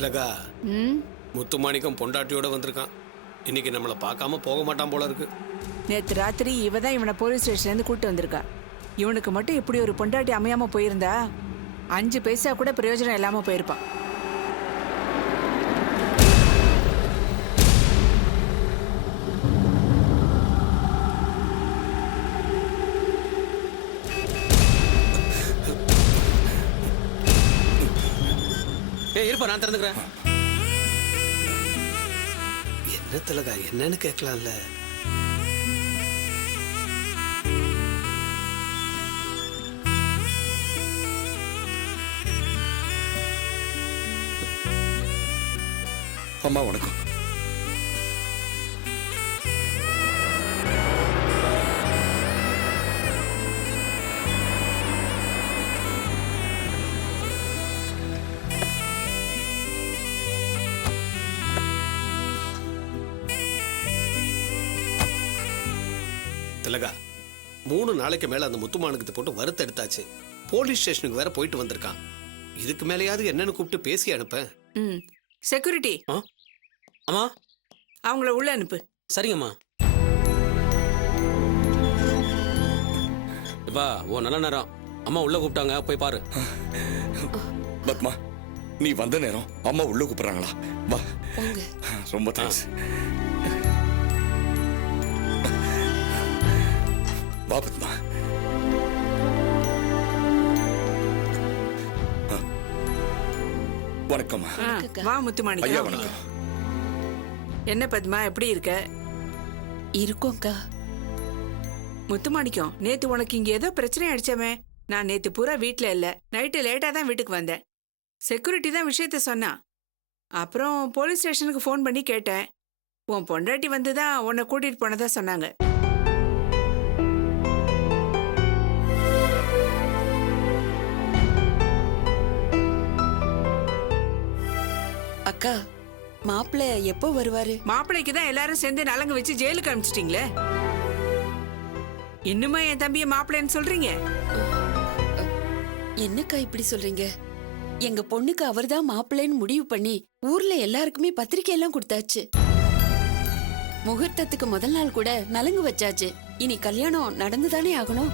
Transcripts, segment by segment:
திலகா, முத்துமாணிக்கம் பொண்டாட்டியோட வந்திருக்கான். இன்னைக்கு நம்மளை பார்க்காம போக மாட்டான் போல இருக்கு. நேற்று ராத்திரி இவ தான் இவனை போலீஸ் ஸ்டேஷன்லேருந்து கூப்பிட்டு வந்திருக்கா. இவனுக்கு மட்டும் இப்படி ஒரு பொண்டாட்டி அமையாம போயிருந்தா 5 பைசா கூட பிரயோஜனம் இல்லாம போயிருப்பான். இருப்பா, நான் திறந்துக்கிறேன். என்ன திலகா, என்னன்னு கேட்கலாம்ல? அம்மா வணக்கம். திலகா, 3 நாளைக்கு மேல அந்த முத்துமாணிக்கத்தை போட்டு வறுத்து எடுத்தாச்சு. போலீஸ் ஸ்டேஷனுக்கு வேற போயிட்டு வந்திருக்கான். இதுக்கு மேலேயாவது என்னன்னு கூப்பிட்டு பேசி அனுப்ப. செக்யூரிட்டி, அம்மா அவங்கள உள்ள அனுப்பு. சரிங்கம்மா. இப்பா ஓ நல்ல நேரம். அம்மா உள்ள கூப்பிட்டாங்க, போய் பாரு. பத்மா, நீ வந்த நேரம் அம்மா உள்ள கூப்பிடுறாங்களா? வா. ரொம்ப தேங்க்ஸ். வா பத்மா. வணக்கம். வா ஐயா முத்துமாணிக்கம். வணக்கம். என்ன பத்மா, எப்படி இருக்க? இருக்கோம்க்கா. முத்துமாணிக்கம், நேத்து உனக்கு இங்க ஏதோ பிரச்சனை அடிச்சமே. நான் நேத்து பூரா வீட்ல இல்ல, நைட்டு லேட்டா தான் வீட்டுக்கு வந்தேன். செக்யூரிட்டி தான் விஷயத்த சொன்னா. அப்புறம் போலீஸ் ஸ்டேஷனுக்கு ஃபோன் பண்ணி கேட்டேன். உன் பொண்டாட்டி வந்து தான் உன்னை கூட்டிட்டு போனதா சொன்னாங்க. அக்கா, மாப்பிள்ளை எப்போ வருவாரு? மாப்பிள்ளைக்கு தான் எல்லாரும் சேர்ந்து நலங்கு வச்சு ஜெயிலுக்கு அனுப்பிச்சிட்டீங்களே. இன்னுமா என் தம்பிய மாப்பிள்ளைன்னு சொல்றீங்க? என்னக்கா இப்படி சொல்றீங்க? எங்க பொண்ணுக்கு அவர்தான் மாப்பிள்ளைன்னு முடிவு பண்ணி ஊர்ல எல்லாருக்குமே பத்திரிக்கை எல்லாம் கொடுத்தாச்சு. முகூர்த்தத்துக்கு முதல் நாள் கூட நலங்கு வச்சாச்சு. இனி கல்யாணம் நடந்துதானே ஆகணும்.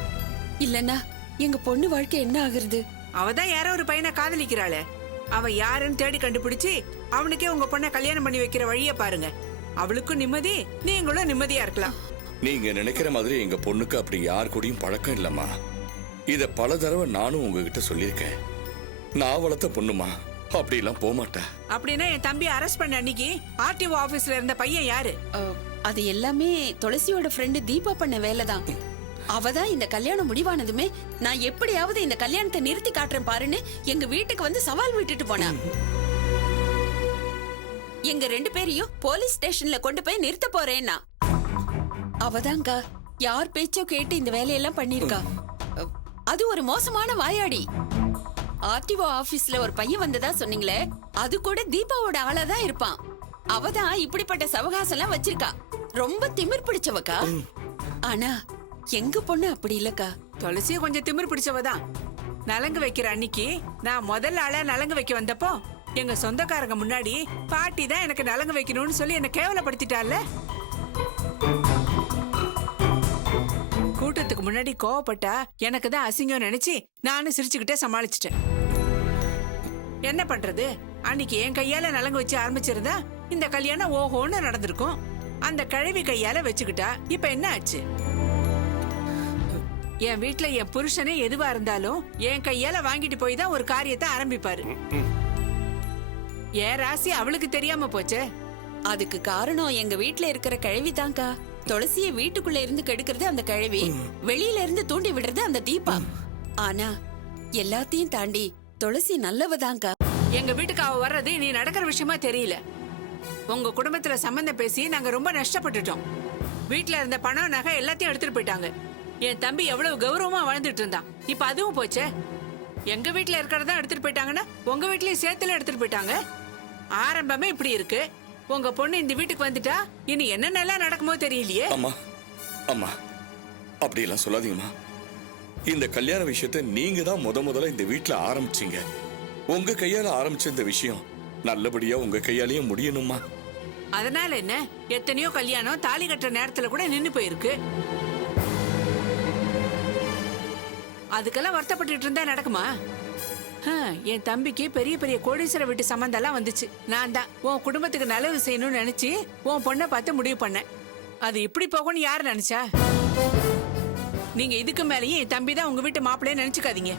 இல்லன்னா எங்க பொண்ணு வாழ்க்கை என்ன ஆகுறது? அவதான் யாரோ ஒரு பையனை காதலிக்கிறாளே. அவ யாருன்னு தேடி கண்டுபிடிச்சு அவனுக்கே உங்க பொண்ணை கல்யாணம் பண்ணி வைக்கிற வழிய பாருங்க. அவளுக்கும் நிம்மதி, நீங்களும் நிம்மதியா இருக்கலாம். நீங்க நினைக்கிற மாதிரி எங்க பொண்ணுக்கு அப்படி யார் கூடயும் பழக்கம் இல்லம்மா. இத பல தடவை நானும் உங்ககிட்ட சொல்லியிருக்கேன். நான் வளர்த்த பொண்ணுமா, அப்படி எல்லாம் போக மாட்டேன். அப்படின்னா என் தம்பி அரெஸ்ட் பண்ண அன்னைக்கு ஆர்டிஓ ஆபீஸ்ல இருந்த பையன் யாரு? அது எல்லாமே துளசியோட ஃப்ரெண்டு தீபா பண்ண வேலைதான். அவதான் இந்த கல்யாணம் முடிவானதுமே நான் எப்படியாவது இந்த கல்யாணத்தை நிறுத்தி காட்டுறேன் பாருன்னு எங்க வீட்டுக்கு வந்து சவால் விட்டுட்டு போனா. எங்க 2 பேரையும் போலீஸ் ஸ்டேஷன்ல கொண்டு போய் நிறுத்த போறேன்னா அவதாங்க யார் பேச்சோ கேட்டு இந்த வேலையெல்லாம் பண்ணிருக்கா. அது ஒரு மோசமான வாயாடி. ஆர்டிஓ ஆபீஸ்ல ஒரு பையன் வந்ததா சொன்னீங்களே, அது கூட தீபாவோட ஆளாதான் இருப்பான். அவதான் இப்படிப்பட்ட சவகாசம் எல்லாம் வச்சிருக்கா. ரொம்ப திமிர் பிடிச்சவக்கா. ஆனா எங்க பொண்ணு அப்படி இல்லக்கா. துளசிய கொஞ்சம் திமிர் பிடிச்சவதான். நலங்கு வைக்கிற அன்னைக்கு நான் முதல் ஆளா நலங்கு வைக்க வந்தப்போ எங்க சொந்தக்காரங்க முன்னாடி பாட்டி தான் எனக்கு நலங்கு வைக்கணும்னு சொல்லி என்ன கேவலப்படுத்திட்டால. கூட்டத்துக்கு முன்னாடி கோவப்பட்டா எனக்கு தான் அசிங்கம் நினைச்சு நானும் சிரிச்சுக்கிட்டே சமாளிச்சிட்டேன். என்ன பண்றது, அன்னைக்கு என் கையால நலங்கு வச்சு ஆரம்பிச்சிருந்தா இந்த கல்யாணம் ஓஹோன்னு நடந்திருக்கும். அந்த கழுவி கையால வச்சுக்கிட்டா இப்ப என்ன ஆச்சு? என் வீட்டுல என் புருஷனே எதுவா இருந்தாலும் என் கையால வாங்கிட்டு போய் தான் ஒரு காரியத்தை ஆரம்பிப்பாரு. என் ராசி அவளுக்கு தெரியாம போச்சே. அதுக்கு காரணம் எங்க வீட்டுல இருக்கிற கிழவிதான்க்கா. துளசிய வீட்டுக்குள்ள இருந்து கெடுக்கிறது அந்த கிழவி, வெளியில இருந்து தூண்டி விடுறது அந்த தீபா. ஆனா எல்லாத்தையும் தாண்டி துளசி நல்லவதான்க்கா. எங்க வீட்டுக்கு அவ வர்றது நீ நடக்கிற விஷயமா தெரியல. உங்க குடும்பத்துல சம்பந்தம் பேசி நாங்க ரொம்ப நஷ்டப்பட்டுட்டோம். வீட்டுல இருந்த பணம் நகை எல்லாத்தையும் எடுத்துட்டு போயிட்டாங்க. என் தம்பி எவ்வளவு கௌரவமா வாழ்ந்துட்டு இருந்தான், இப்ப அதுவும் போச்சே. எங்க வீட்டுல இருக்கிறதா எடுத்துட்டு போயிட்டாங்கன்னா உங்க வீட்லயும் சேர்த்துல எடுத்துட்டு போயிட்டாங்க. ஆரம்பமே இப்படி இருக்கு. உங்க பொண்ணு இந்த வீட்டுக்கு வந்துட்டா இனி என்னென்னலாம் நடக்குமோ தெரியலையே. அம்மா அம்மா அப்படி எல்லாம் சொல்லாதீங்கம்மா. இந்த கல்யாண விஷயத்தை நீங்க தான் முதல்ல இந்த வீட்டுல ஆரம்பிச்சீங்க. உங்க கையால ஆரம்பிச்ச இந்த விஷயம் நல்லபடியா உங்க கையாலேயே முடியணும்மா. அதனால என்ன, எத்தனையோ கல்யாணம் தாலி கட்டுற நேரத்துல கூட நின்னு போயிருக்கு. அதுக்கெல்லாம் வருத்தப்பட்டுட்டு இருந்தா நடக்குமா? என் தம்பிக்கு பெரிய பெரிய கோடீஸ்வர வீட்டு சம்பந்தம் எல்லாம் வந்துச்சு. நான் தான் உன் குடும்பத்துக்கு நல்லது செய்யணும்னு நினைச்சு உன் பொண்ணை பார்த்து முடிவு பண்ணேன். அது இப்படி போகும்னு யாரு நினைச்சா? நீங்க இதுக்கு மேலேயும் என் தம்பி தான் உங்க வீட்டு மாப்பிள்ளைய நினைச்சுக்காதீங்க.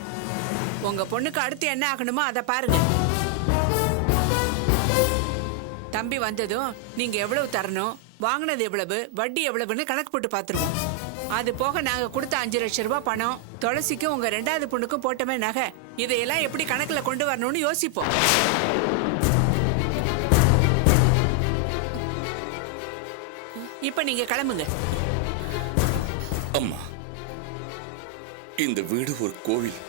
உங்க பொண்ணுக்கு அடுத்து என்ன ஆகணுமோ அதை பாருங்க. தம்பி வந்ததும் நீங்க எவ்வளவு தரணும், வாங்கினது எவ்வளவு, வட்டி எவ்வளவுன்னு கணக்கு போட்டு பாத்துருவோம். அது போக நாங்க கொடுத்த 5 லட்சம் ரூபாய் பணம், துளசிக்கும் உங்க 2வது பொண்ணுக்கும் போட்டமே நகை, இதையெல்லாம் எப்படி கணக்குல கொண்டு வரணும்னு யோசிப்போம். இப்ப நீங்க கிளம்புங்க. அம்மா, இந்த வீடு ஒரு கோவில்.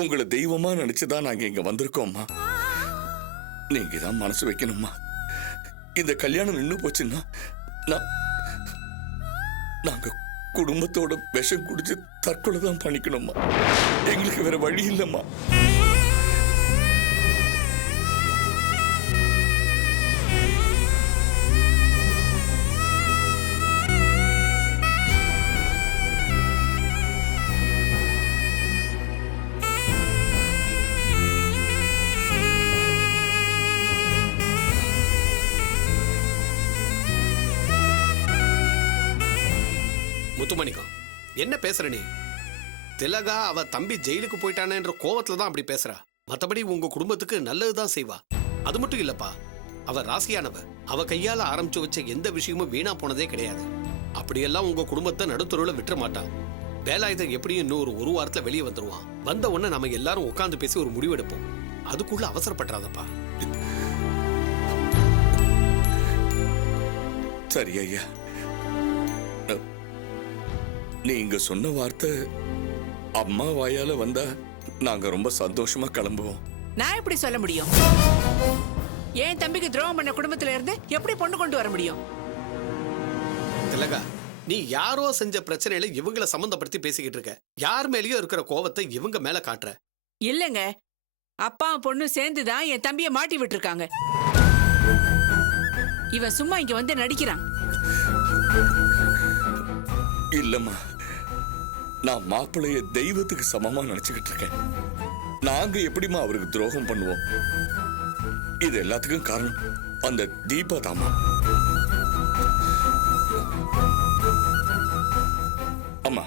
உங்களை தெய்வமா நினைச்சுதான் நாங்க இங்க வந்திருக்கோம்மா. நீங்க தான் மனசு வைக்கணும்மா. இந்த கல்யாணம் நின்னு போச்சுன்னா நாங்க குடும்பத்தோட விஷம் குடிச்சு தற்கொலை தான் பண்ணிக்கணும்மா. எங்களுக்கு வேற வழி இல்லம்மா. முத்துமணிக்கம், என்ன பேசுற நீ? திலகா அவ தம்பி ஜெயிலுக்கு போயிட்டானேன்ற கோவத்துல தான் அப்படி பேசுறா. மத்தபடி உங்க குடும்பத்துக்கு நல்லதுதான் செய்வா. அது மட்டும் இல்லப்பா, அவ ராசியானவ. அவ கையால ஆரம்பிச்சு வச்ச எந்த விஷயமும் வீணா போனதே கிடையாது. அப்படியெல்லாம் உங்க குடும்பத்தை நடுத்தருவுல விட்டுற மாட்டா. வேலாயுதம் எப்படியும் இன்னும் ஒரு வாரத்துல வெளியே வந்துருவான். வந்த உடனே நம்ம எல்லாரும் உட்கார்ந்து பேசி ஒரு முடிவெடுப்போம். அதுக்குள்ள அவசரப்படுறாதப்பா. சரி ஐயா, நீங்க சொன்ன வார்த்தை அம்மா வாயால வந்தா நாங்க ரொம்ப சந்தோஷமா கிளம்புவோம். நான் எப்படி சொல்ல முடியும்? என் தம்பிக்கு துரோகம் பண்ண குடும்பத்துல இருந்து எப்படி பொண்ணு கொண்டு வர முடியும்? திலகா, நீ யாரோ செஞ்ச பிரச்சனையில இவங்களை சம்பந்தப்படுத்தி பேசிக்கிட்டு இருக்க. யார் மேலேயோ இருக்கிற கோவத்தை இவங்க மேல காட்டுற. இல்லங்க, அப்பா பொண்ணு சேர்ந்துதான் என் தம்பியை மாட்டி விட்டுருக்காங்க. இவன் சும்மா இங்க வந்து நடிக்கிறான். இல்லம்மா, நான் மாப்பிள்ளைய தெய்வத்துக்கு சமமா நினைச்சுக்கிட்டு இருக்கேன். நாங்க எப்படிமா அவருக்கு துரோகம் பண்ணுவோம்? இது எல்லாத்துக்கும் காரணம் அந்த தீபா தாமா. அம்மா,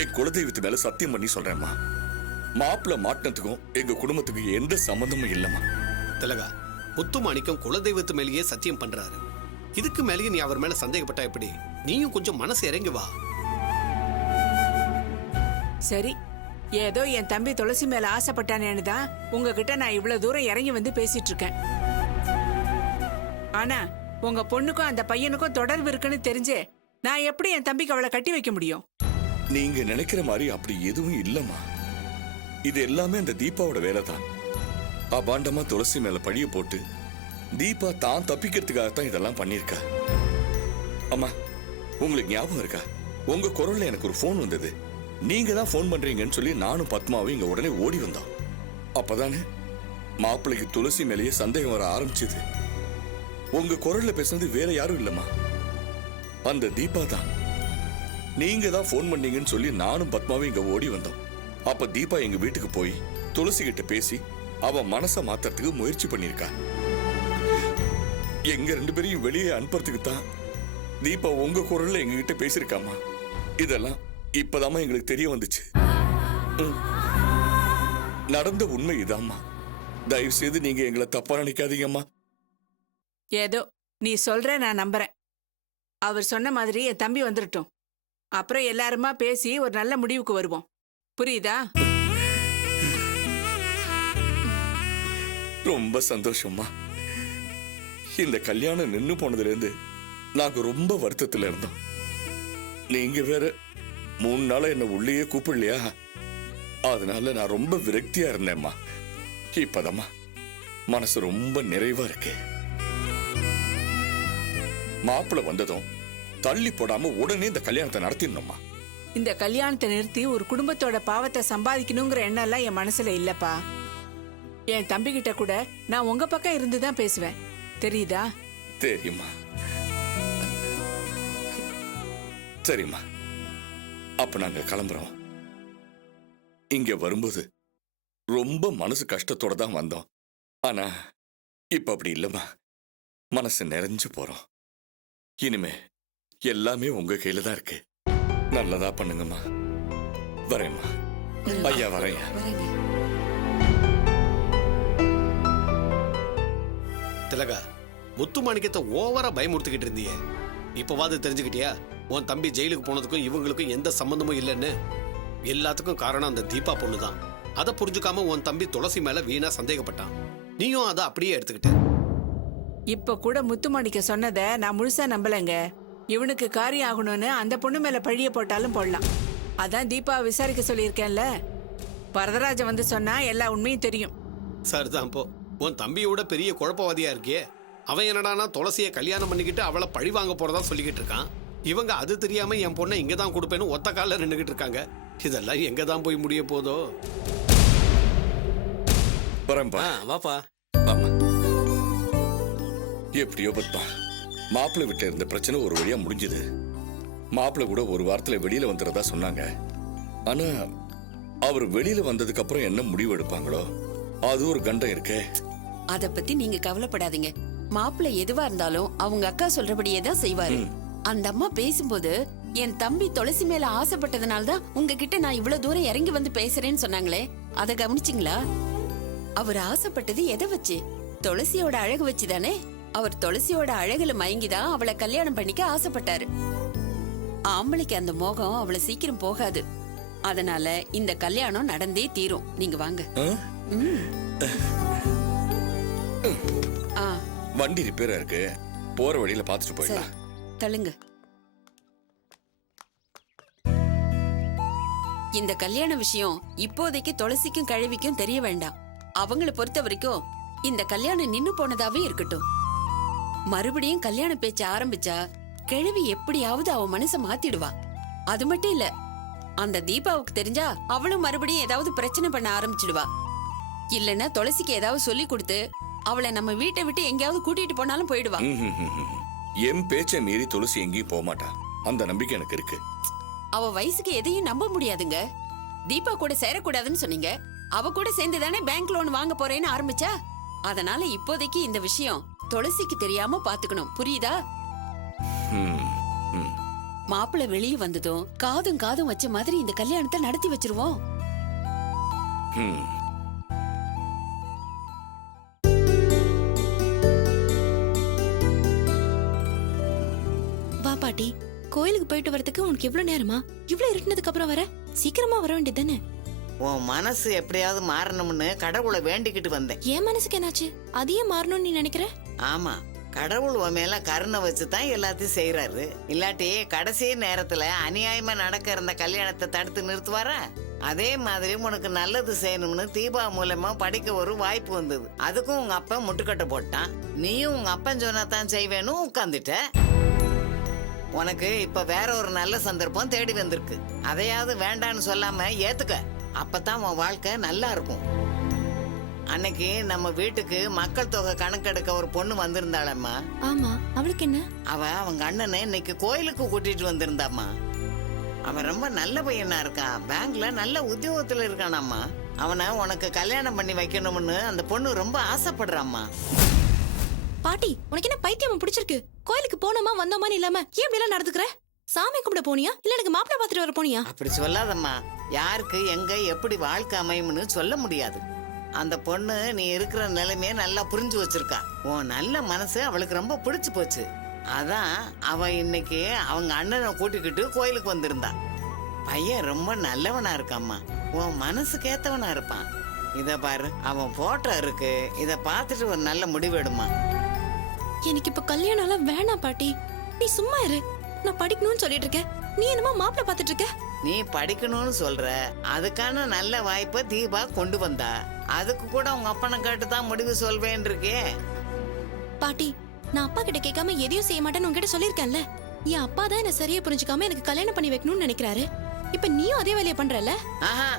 என் குலதெய்வத்து மேல சத்தியம் பண்ணி சொல்றேன்மா, மாப்பிள்ளை மாட்டினத்துக்கும் எங்க குடும்பத்துக்கும் எந்த சம்பந்தமும் இல்லம்மா. திலகா, முத்துமாணிக்கம் குலதெய்வத்து மேலேயே சத்தியம் பண்றாரு. இதுக்கு மேலேயே நீ அவர் மேல சந்தேகப்பட்டா எப்படி? நீயும் கொஞ்சம் மனசு இறங்கி வா. சரி, ஏதோ என் தம்பி துளசி மேல ஆசைப்பட்டானேன்னு தான் உங்ககிட்ட நான் இவ்வளவு தூரம் இறங்கி வந்து பேசிட்டு இருக்கேன். ஆனா உங்க பொண்ணுக்கும் அந்த பையனுக்கும் தொடர்பு இருக்குன்னு தெரிஞ்சே நான் எப்படி என் தம்பிக்கு அவளை கட்டி வைக்க முடியும்? நீங்க நினைக்கிற மாதிரி அப்படி எதுவும் இல்லம்மா. இது எல்லாமே அந்த தீபாவோட வேலை தான். அபாண்டமா துளசி மேல பழிய போட்டு தீபா தான் தப்பிக்கிறதுக்காகத்தான் இதெல்லாம் பண்ணிருக்கா. அம்மா, உங்களுக்கு ஞாபகம் இருக்கா? உங்க குரல்ல எனக்கு ஒரு போன் வந்தது. நீங்க தான் போன் பண்றீங்கன்னு சொல்லி நானும் பத்மாவும் இங்க உடனே ஓடி வந்தோம். அப்பதானே மாப்பிள்ளைக்கு துளசி மேலேயே சந்தேகம் வர ஆரம்பிச்சது. உங்க குரல்ல பேசுனது வேற யாரும் இல்லம்மா, அந்த தீபா தான். நீங்க தான் போன் பண்ணீங்கன்னு சொல்லி நானும் பத்மாவும் இங்க ஓடி வந்தோம். அப்ப தீபா எங்க வீட்டுக்கு போய் துளசி கிட்ட பேசி அவ மனசை மாத்துறதுக்கு முயற்சி பண்ணிருக்கா. எங்க 2 பேரையும் வெளியே அனுப்புறதுக்கு தான் தீபா உங்க குரல்ல எங்க கிட்ட பேசிருக்காமா. இதெல்லாம் இப்பதாமா எங்களுக்கு தெரிய வந்துச்சு. நடந்த உண்மை இதாம்மா. தயவு செய்து நீங்க எங்களை தப்பா நினைக்காதீங்கம்மா. ஏதோ நீ சொல்ற, நான் நம்புறேன். அவர் சொன்ன மாதிரி என் தம்பி வந்துடட்டும். அப்புறம் எல்லாருமா பேசி ஒரு நல்ல முடிவுக்கு வருவோம். புரியுதா? ரொம்ப சந்தோஷம்மா. இந்த கல்யாணம் நின்னு போனதுல இருந்து நாங்க ரொம்ப வருத்தத்துல இருந்தோம். நீங்க வேற 3 நாளா என்ன உள்ளேயே கூப்பிடலையா? அதனால நான் ரொம்ப விரக்தியா இருந்தேம்மா. இப்பதாம்மா மனசு ரொம்ப நிறைவா இருக்கு. மாப்பிள்ளை வந்ததும் தள்ளி போடாம உடனே இந்த கல்யாணத்தை நடத்திடணும்மா. இந்த கல்யாணத்தை நிறுத்தி ஒரு குடும்பத்தோட பாவத்தை சம்பாதிக்கணுங்கிற எண்ணம் எல்லாம் என் மனசுல இல்லப்பா. என் தம்பி கிட்ட கூட நான் உங்க பக்கம் இருந்து தான் பேசுவேன், தெரியுதா? தெரியுமா? சரிம்மா, அப்ப நாங்க கிளம்புறோம். இங்க வரும்போது ரொம்ப மனசு கஷ்டத்தோட தான் வந்தோம். ஆனா இப்ப அப்படி இல்லம்மா, மனசு நிறைஞ்சு போறோம். இனிமே எல்லாமே உங்க கையில தான் இருக்கு. நல்லதா பண்ணுங்கம்மா. வரேம்மா. ஐயா வரேன். வரேங்க. திலகா, முத்து மாணிக்கத்தை ஓவரா பயமுறுத்திக்கிட்டு இருந்தியே, இப்பவாது தெரிஞ்சுக்கிட்டியா உன் தம்பி ஜெயிலுக்கு போனதுக்கும் இவங்களுக்கும் எந்த சம்பந்தமும் இல்லைன்னு? எல்லாத்துக்கும் காரணம் அந்த தீபா பொண்ணு தான். அதை புரிஞ்சுக்காம உன் தம்பி துளசி மேல வீணா சந்தேகப்பட்டான். நீயும் அதை அப்படியே எடுத்துக்கிட்ட. இப்ப கூட முத்துமாணிக்க சொன்னதை நான் முழுசா நம்பலங்க. இவனுக்கு காரியம் ஆகணும்னு அந்த பொண்ணு மேல பழிய போட்டாலும் போடலாம். அதான் தீபா விசாரிக்க சொல்லியிருக்கேன்ல. வரதராஜன் வந்து சொன்னா எல்லா உண்மையும் தெரியும். சரிதான். போ, உன் தம்பியோட பெரிய குழப்பவாதியா இருக்கியே. அவன் என்னடானா துளசியை கல்யாணம் பண்ணிக்கிட்டு அவளை பழி வாங்க போறதா சொல்லிக்கிட்டு இருக்கான். இவங்க அது தெரியாம என் பொண்ணை இங்க தான் கொடுப்பேன்னு ஒத்த காலில் நின்றுகிட்டு இருக்காங்க. இதெல்லாம் எங்க தான் போய் முடிய போதோ. வரேன்பா. வாப்பா. ஆமா, எப்படியோ பத்மா, மாப்பிள்ளை வீட்டுல இருந்த பிரச்சனை ஒரு வழியா முடிஞ்சது. மாப்பிள்ளை கூட ஒரு வாரத்துல வெளியில வந்துறதா சொன்னாங்க. ஆனா அவர் வெளியில வந்ததுக்கு அப்புறம் என்ன முடிவு எடுப்பாங்களோ அது ஒரு கண்டம் இருக்கே. அத பத்தி நீங்க கவலைப்படாதீங்க. மாப்பிள்ளை எதுவா இருந்தாலும் அவங்க அக்கா சொல்றபடியே தான் செய்வாரு. அந்த அம்மா பேசும்போது என் தம்பி துளசி மேல ஆசைப்பட்டதுனால தான் உங்ககிட்ட நான் இவ்வளவு தூரம் இறங்கி வந்து பேசுறேன்னு சொன்னாங்களே, அத கவனிச்சிங்களா? அவர் ஆசைப்பட்டது எதை வச்சு? துளசியோட அழகு வச்சுதானே. அவர் துளசியோட அழகுல மயங்கிதான் அவளை கல்யாணம் பண்ணிக்க ஆசைப்பட்டாரு. ஆம்பளைக்கு அந்த மோகம் அவளை சீக்கிரம் போகாது. அதனால இந்த கல்யாணம் நடந்தே தீரும். நீங்க வாங்க. வண்டி ரிப்பேரா இருக்கு, போற வழியில பாத்துட்டு போயிடலாம். தள்ளுங்க. இந்த கல்யாண விஷயம் இப்போதைக்கு துளசிக்கும் கழுவிக்கும் தெரிய வேண்டாம். அவங்கள பொறுத்த வரைக்கும் இந்த கல்யாணம் நின்னு போனதாவே இருக்கட்டும். மறுபடியும் கல்யாண பேச்ச ஆரம்பிச்சா கிழவி எப்படியாவது அவ மனச மாத்திடுவா. அது மட்டும் இல்ல, அந்த தீபாவுக்கு தெரிஞ்சா அவளும் மறுபடியும் ஏதாவது பிரச்சனை பண்ண ஆரம்பிச்சிடுவா. இல்லன்னா துளசிக்கு ஏதாவது சொல்லி கொடுத்து அவளை நம்ம வீட்டை விட்டு எங்கேயாவது கூட்டிட்டு போனாலும் போயிடுவா. என் பேச்சை மீறி துளசி எங்கேயும் போக மாட்டா, அந்த நம்பிக்கை எனக்கு இருக்கு. அவ வயசுக்கு எதையும் நம்ப முடியாதுங்க. தீபா கூட சேரக்கூடாதுன்னு சொன்னீங்க, அவ கூட சேர்ந்து தானே பேங்க் லோன் வாங்க போறேன்னு ஆரம்பிச்சா. அதனால இப்போதைக்கு இந்த விஷயம் துளசிக்கு தெரியாம பாத்துக்கணும், புரியுதா? மாப்பிள்ளை வெளியே வந்ததும் காதும் காதும் வச்ச மாதிரி இந்த கல்யாணத்தை நடத்தி வச்சிருவோம். வா பாட்டி, கோயிலுக்கு போயிட்டு வரதுக்கு உனக்கு எவ்வளவு நேரமா? இவ்வளவு இருட்டினதுக்கு அப்புறம் வர? சீக்கிரமா வர வேண்டியதானே? உன் மனசு எப்படியாவது மாறணும்னு கடவுளை வேண்டிக்கிட்டு வந்தேன். என் மனசுக்கு என்னாச்சு? அதையே மாறணும்னு நீ நினைக்கிற? ஆமா, கடவுள் உன் மேல கருணை வச்சுதான் எல்லாத்தையும் செய்யறாரு. இல்லாட்டி கடைசி நேரத்துல அநியாயமா நடக்க இருந்த கல்யாணத்தை தடுத்து நிறுத்துவாரா? அதே மாதிரி உனக்கு நல்லது செய்யணும்னு தீபா மூலமா படிக்க ஒரு வாய்ப்பு வந்தது. அதுக்கும் உங்க அப்பா முட்டுக்கட்டை போட்டான். நீயும் உங்க அப்பன் சொன்னாதான் செய்வேன்னு உட்கார்ந்துட்ட. உனக்கு இப்ப வேற ஒரு நல்ல சந்தர்ப்பம் தேடி வந்திருக்கு. அதையாவது வேண்டான்னு சொல்லாம ஏத்துக்க. அப்பதான் உன் வாழ்க்கை நல்லா இருக்கும். அன்னைக்கு நம்ம வீட்டுக்கு மக்கள் தொகை கணக்கெடுக்க ஒரு பொண்ணு வந்திருந்தாளம்மா. ஆமா, அவளுக்கு என்ன? அவங்க அண்ணனை இன்னைக்கு கோயிலுக்கு கூட்டிட்டு வந்திருந்தாம்மா. அவன் ரொம்ப நல்ல பையனா இருக்கான், பேங்க்ல நல்ல உத்தியோகத்துல இருக்கானாம்மா. அவனை உனக்கு கல்யாணம் பண்ணி வைக்கணும்னு அந்த பொண்ணு ரொம்ப ஆசைப்படுறாம்மா. பாட்டி, உனக்கு என்ன பைத்தியமா பிடிச்சிருக்கு? கோயிலுக்கு போனோமா வந்தோமான்னு இல்லாம ஏன் இப்படி எல்லாம் நடந்துக்கிற? சாமி கும்பிட போனியா இல்ல எனக்கு மாப்பிள்ளை பாத்துட்டு வர போனியா? அப்படி சொல்லாதம்மா. யாருக்கு எங்க எப்படி வாழ்க்கை அமையும்னு சொல்ல முடியாது. அந்த பொண்ணு நீ இருக்கிற நிலைமைய நல்லா புரிஞ்சு வச்சிருக்கா. உன் நல்ல மனசு அவளுக்கு ரொம்ப பிடிச்சு போச்சு. அதான் அவ இன்னைக்கு அவங்க அண்ணனை கூட்டிக்கிட்டு கோயிலுக்கு வந்திருந்தா. பையன் ரொம்ப நல்லவனா இருக்காம்மா, உன் மனசுக்கு ஏத்தவனா இருப்பான். இத பாரு, அவன் போட்டோ இருக்கு, இத பார்த்துட்டு ஒரு நல்ல முடிவு எடுமா. எனக்கு இப்ப கல்யாணம் எல்லாம் வேணாம் பாட்டி, நீ சும்மா இரு. நான் படிக்கணும்னு சொல்லிட்டு இருக்கேன், நீ என்னமா மாப்பிள்ளை பாத்துட்டு இருக்க? நீ படிக்கணும்னு சொல்ற, அதுக்கான நல்ல வாய்ப்பை தீபா கொண்டு வந்தா. அதுக்கு கூட உங்க அப்பனை கேட்டுதான் முடிவு சொல்வேன் இருக்கே. பாட்டி, நான் அப்பா கிட்ட கேட்காம எதையும் செய்ய மாட்டேன்னு உங்ககிட்ட சொல்லிருக்கேன்ல. என் அப்பா தான் என்ன சரியா புரிஞ்சுக்காம எனக்கு கல்யாணம் பண்ணி வைக்கணும்னு நினைக்கிறாரு. இப்ப நீயும் அதே வேலையை பண்றல? ஆஹா,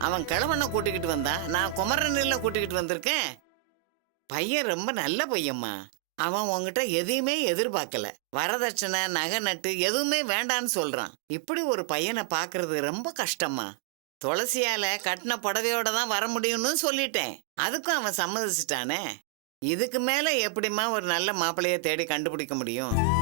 அவன் கிழவனை கூட்டிக்கிட்டு வந்தா, நான் குமரனில கூட்டிக்கிட்டு வந்திருக்கேன். பையன் ரொம்ப நல்ல பையம்மா. அவன் உன்கிட்ட எதையுமே எதிர்பார்க்கல. வரதட்சணை, நகை நட்டு எதுவுமே வேண்டான்னு சொல்றான். இப்படி ஒரு பையனை பாக்குறது ரொம்ப கஷ்டமா. துளசியால கட்டின புடவையோட தான் வர முடியும்னு சொல்லிட்டேன். அதுக்கும் அவன் சம்மதிச்சிட்டானே. இதுக்கு மேல எப்படிம்மா ஒரு நல்ல மாப்பிள்ளைய தேடி கண்டுபிடிக்க முடியும்?